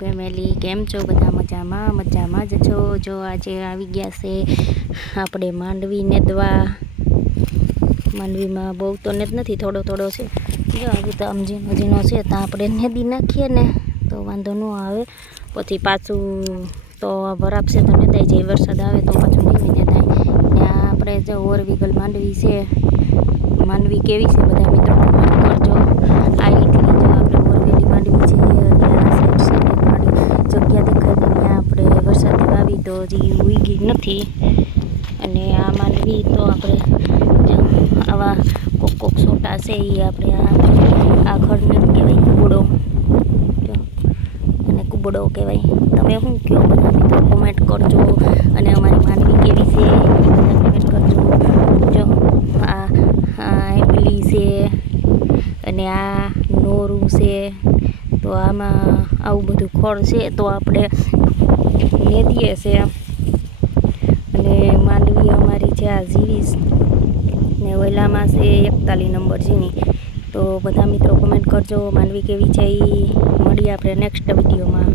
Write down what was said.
Family કેમ છો? બધા મજામાં જ છો? જો આજે આવી ગયા છે આપણે માંડવી નેદવા. માંડવીમાં બહુ તો નેદ નથી, થોડો છે. જો હજી તો આમ ઝીણો છે તો આપણે નેદી નાખીએ ને તો વાંધો ન આવે. પછી પાછું તો બરાબર છે તો નેદાઈ જાય, વરસાદ આવે તો પાછું નહીં નેદાય. ને આ આપણે જો ઓરવીગલ માંડવી છે. માંડવી કેવી છે બધા મિત્રો કમેન્ટ કરજો. આ એટલી જો આપણે ઓરવેલી માંડવી છે. જગ્યા દેખાય ત્યાં આપણે વરસાદ આવી તો હજી ઉગી નથી. અને આ માંડવી તો આપણે આવા કોક છોટા છે એ આપણે આ ખડને કહેવાય કુબડો. જો અને કુબડો કહેવાય. તમે શું કહો બધા મિત્રો કોમેન્ટ કરજો. અને અમારી માંડવી કેવી છે બધા કોમેન્ટ કરજો. જો આ એમલી છે અને આ નોરું છે. તો આમાં આવું બધું ખડ છે તો આપણે નેદીએ છે. અને માંડવી અમારી છે આ જીવીસ ને ઓલામાં છે 41 નંબર ઝીણી. તો બધા મિત્રો કમેન્ટ કરજો માંડવી કેવી છે એ. મળીએ આપણે નેક્સ્ટ વિડીયોમાં.